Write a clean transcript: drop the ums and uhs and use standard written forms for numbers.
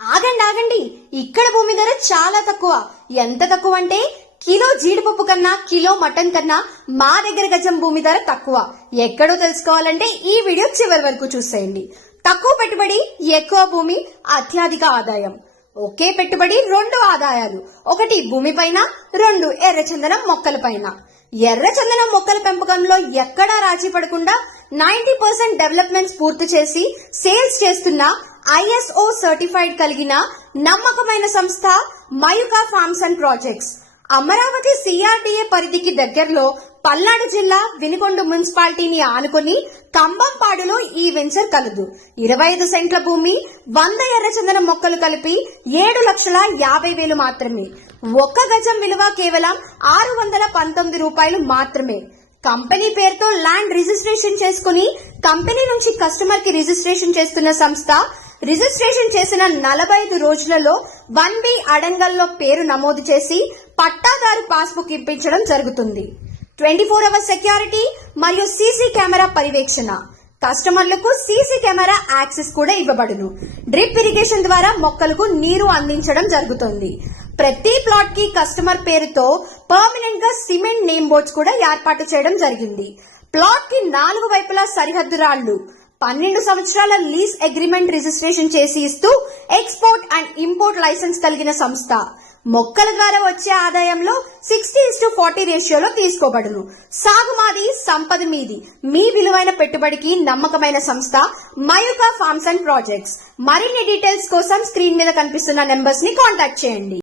ఆగండి ఆగండి, ఇక్కడ భూమి ధర చాలా తక్కువ. ఎంత తక్కువ అంటే కిలో జీడిపప్పు కన్నా కిలో మటన్ కన్నా మా దగ్గర గజం భూమి ధర తక్కువ. ఎక్కడో తెలుసుకోవాలంటే ఈ వీడియో చివరి వరకు చూసేయండి. తక్కువ పెట్టుబడి, ఎక్కువ భూమి, అత్యధిక ఆదాయం. ఒకే పెట్టుబడి, రెండు ఆదాయాలు. ఒకటి భూమి పైన, రెండు ఎర్రచందనం మొక్కల పైన. ఎర్రచందనం మొక్కల పెంపకంలో ఎక్కడా రాజీ పడకుండా 90% డెవలప్మెంట్స్ పూర్తి చేసి సేల్స్ చేస్తున్న ISO సర్టిఫైడ్ కలిగిన నమ్మకమైన సంస్థ Mayuka farms and projects. Amaravati CRDA పరిధికి దగ్గరలో పల్నాడు జిల్లా వినుకొండ మున్సిపాలిటీని ఆనుకొని కంబంపాడులో ఈ వెంచర్ కలదు. 25 సెంట్ల భూమి, 100 ఎర్రచందనం మొక్కలు కలిపి 7,50,000 మాత్రమే. ఒక్క గజం విలువ కేవలం 619 రూపాయలు మాత్రమే. కంపెనీ పేరుతో ల్యాండ్ రిజిస్ట్రేషన్ చేసుకుని కంపెనీ నుంచి కస్టమర్ కి రిజిస్ట్రేషన్ చేస్తున్న సంస్థ రిజిస్ట్రేషన్ చేసిన 45 రోజులలో 1B అడంగల్లో పేరు నమోదు చేసి పట్టాదారు పాస్బుక్ ఇప్పించడం జరుగుతుంది. 24 అవర్స్ సెక్యూరిటీ మరియు సీసీ కెమెరా పర్యవేక్షణ. కస్టమర్లకు సీసీ కెమెరా యాక్సెస్ కూడా ఇవ్వబడును. డ్రిప్ ఇరిగేషన్ ద్వారా మొక్కలకు నీరు అందించడం జరుగుతుంది. ప్రతి ప్లాట్ కి కస్టమర్ పేరుతో పర్మనెంట్ గా సిమెంట్ నేమ్ బోర్డ్స్ కూడా ఏర్పాటు చేయడం జరిగింది. ప్లాట్ కి 4 వైపులా సరిహద్దు రాళ్లు. 12 సంవత్సరాల లీజ్ అగ్రిమెంట్ రిజిస్ట్రేషన్ చేసి ఇస్తూ ఎక్స్పోర్ట్ అండ్ ఇంపోర్ట్ లైసెన్స్ కలిగిన సంస్థ. మొక్కల ద్వారా వచ్చే ఆదాయంలో 60:40 రేషియోలో తీసుకోబడును. సాగు మాది, సంపద మీది. మీ విలువైన పెట్టుబడికి నమ్మకమైన సంస్థ మయూకా ఫార్మ్స్ అండ్ ప్రాజెక్ట్స్. మరిన్ని డీటెయిల్స్ కోసం స్క్రీన్ మీద కనిపిస్తున్న నెంబర్స్ ని కాంటాక్ట్ చేయండి.